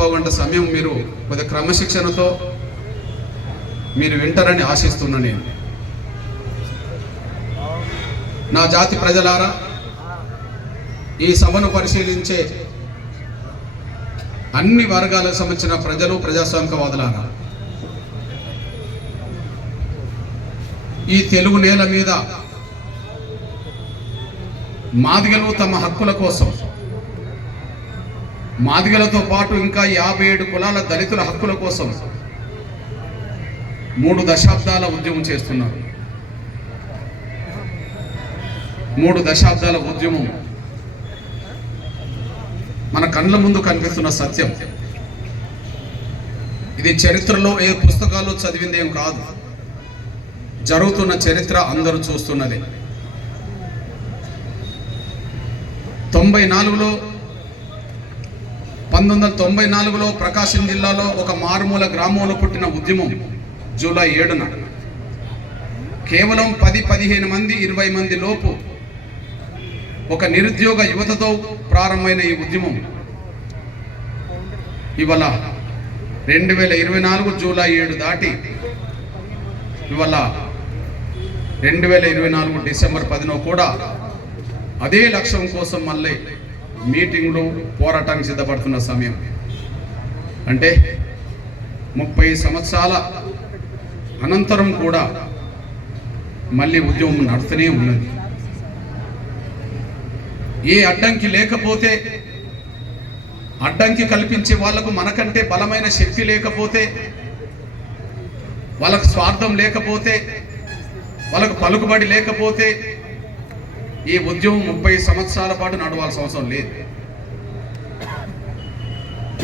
పావుగంట సమయం మీరు కొద్దిగా క్రమశిక్షణతో మీరు వింటారని ఆశిస్తున్నా. నేను నా జాతి ప్రజలారా, ఈ సభను పరిశీలించే అన్ని వర్గాలకు సంబంధించిన ప్రజలు, ప్రజాస్వామికవాదులారా, ఈ తెలుగు నేల మీద మాదిగలు తమ హక్కుల కోసం, మాదిగలతో పాటు ఇంకా 57 కులాల దళితుల హక్కుల కోసం 3 దశాబ్దాల ఉద్యమం చేస్తున్నారు. 3 దశాబ్దాల ఉద్యమం మన కళ్ళ ముందు కనిపిస్తున్న సత్యం. ఇది చరిత్రలో ఏ పుస్తకాల్లో చదివిందేం కాదు, జరుగుతున్న చరిత్ర అందరూ చూస్తున్నది. 1994లో ప్రకాశం జిల్లాలో ఒక మారుమూల గ్రామంలో పుట్టిన ఉద్యమం జూలై 7న కేవలం 10-15 మంది 20 మంది లోపు ఒక నిరుద్యోగ యువతతో ప్రారంభమైన ఈ ఉద్యమం ఇవాళ 2024 జూలై 7 దాటి ఇవాళ 2024 డిసెంబర్ 10న కూడా అదే లక్ష్యం కోసం మళ్ళీ మీటింగ్లు, పోరాటానికి సిద్ధపడుతున్న సమయం. అంటే 30 సంవత్సరాల అనంతరం కూడా మళ్ళీ ఉద్యమం నడుస్తూనే ఉన్నది. ఏ అడ్డంకి లేకపోతే, అడ్డంకి కల్పించే వాళ్లకు మనకంటే బలమైన శక్తి లేకపోతే, వాళ్ళకు స్వార్థం లేకపోతే, వాళ్ళకు పలుకుబడి లేకపోతే ఈ ఉద్యమం 30 సంవత్సరాల పాటు నడవాల్సిన అవసరం లేదు.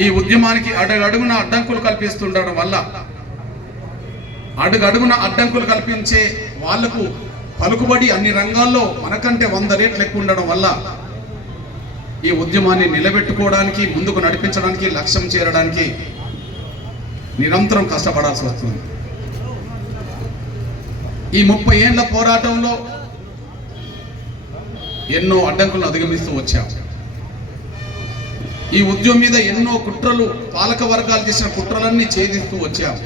ఈ ఉద్యమానికి అడుగడుగున అడ్డంకులు కల్పిస్తుండడం వల్ల, అడుగడుగున అడ్డంకులు కల్పించే వాళ్లకు పలుకుబడి అన్ని రంగాల్లో మనకంటే 100 రెట్లు ఎక్కువ ఉండడం వల్ల ఈ ఉద్యమాన్ని నిలబెట్టుకోవడానికి, ముందుకు నడిపించడానికి, లక్ష్యం చేరడానికి నిరంతరం కష్టపడాల్సి వస్తుంది. ఈ 30 ఏళ్ల పోరాటంలో ఎన్నో అడ్డంకులను అధిగమిస్తూ వచ్చాం. ఈ ఉద్యమం మీద ఎన్నో కుట్రలు, పాలక వర్గాలు చేసిన కుట్రలన్నీ ఛేదిస్తూ వచ్చాం.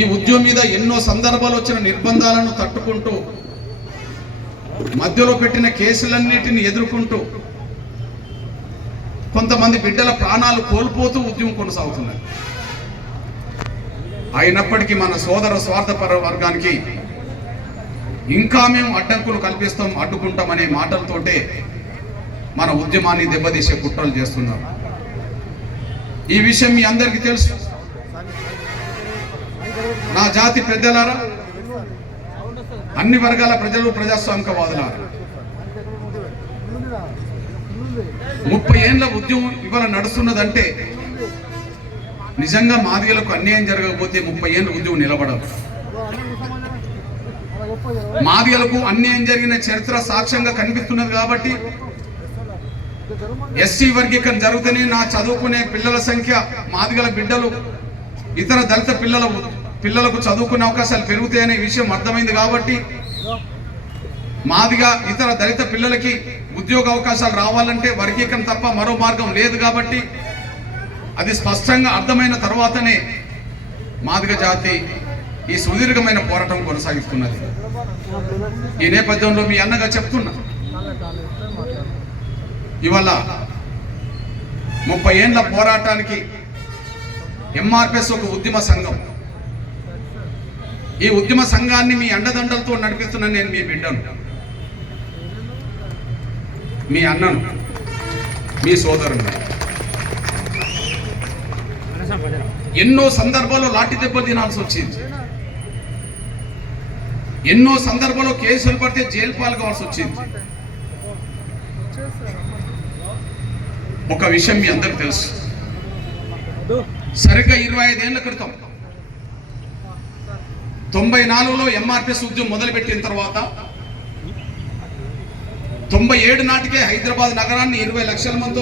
ఈ ఉద్యమం మీద ఎన్నో సందర్భాలు వచ్చిన నిర్బంధాలను తట్టుకుంటూ, మధ్యలో పెట్టిన కేసులన్నిటిని ఎదుర్కొంటూ, కొంతమంది బిడ్డల ప్రాణాలు కోల్పోతూ ఉద్యమం కొనసాగుతున్నది. అయినప్పటికీ మన సోదర స్వార్థపర వర్గానికి ఇంకా మేము అడ్డంకులు కల్పిస్తాం, అడ్డుకుంటామనే మాటలతోటే మన ఉద్యమాన్ని దెబ్బతీసే కుట్రలు చేస్తున్నారు. ఈ విషయం మీ అందరికీ తెలుసు. నా జాతి పెద్దలారా, అన్ని వర్గాల ప్రజలు, ప్రజాస్వామికవాదులారా, 30 ఏళ్ల ఉద్యమం ఇవాళ నడుస్తున్నదంటే నిజంగా మాదిగలకు అన్యాయం జరగకపోతే 30 ఏళ్ళ ఉద్యమం నిలబడదు. మాదిగలకు అన్యాయం జరిగిన చరిత్ర సాక్ష్యంగా కనిపిస్తున్నది కాబట్టి, ఎస్సీ వర్గీకరణ జరుగుతూనే నా చదువుకునే పిల్లల సంఖ్య, మాదిగల బిడ్డలు, ఇతర దళిత పిల్లలకు చదువుకునే అవకాశాలు పెరుగుతాయనే విషయం అర్థమైంది కాబట్టి, మాదిగా ఇతర దళిత పిల్లలకి ఉద్యోగ అవకాశాలు రావాలంటే వర్గీకరణ తప్ప మరో మార్గం లేదు కాబట్టి, అది స్పష్టంగా అర్థమైన తర్వాతనే మాదిగ జాతి ఈ సుదీర్ఘమైన పోరాటం కొనసాగిస్తున్నది. ఈ నేపథ్యంలో మీ అన్నగా చెప్తున్నా, ఇవాళ 30 ఏళ్ల పోరాటానికి ఎంఆర్పిఎస్ ఒక ఉద్యమ సంఘం. ఈ ఉద్యమ సంఘాన్ని మీ అండదండలతో నడిపిస్తున్న నేను మీ బిడ్డను, మీ అన్నను, మీ సోదరుడు. ఎన్నో సందర్భాల్లో లాఠీ దెబ్బలు తినాల్సి వచ్చింది, ఎన్నో సందర్భాల్లో కేసులు పడితే జైలు పాలు కావాల్సి వచ్చింది. ఒక విషయం మీ అందరికి తెలుసు, సరిగ్గా 25 ఏళ్ల క్రితం 94లో ఎంఆర్పిఎస్ ఉద్యమం మొదలుపెట్టిన తర్వాత 97 నాటికే హైదరాబాద్ నగరాన్ని 20 లక్షల మంది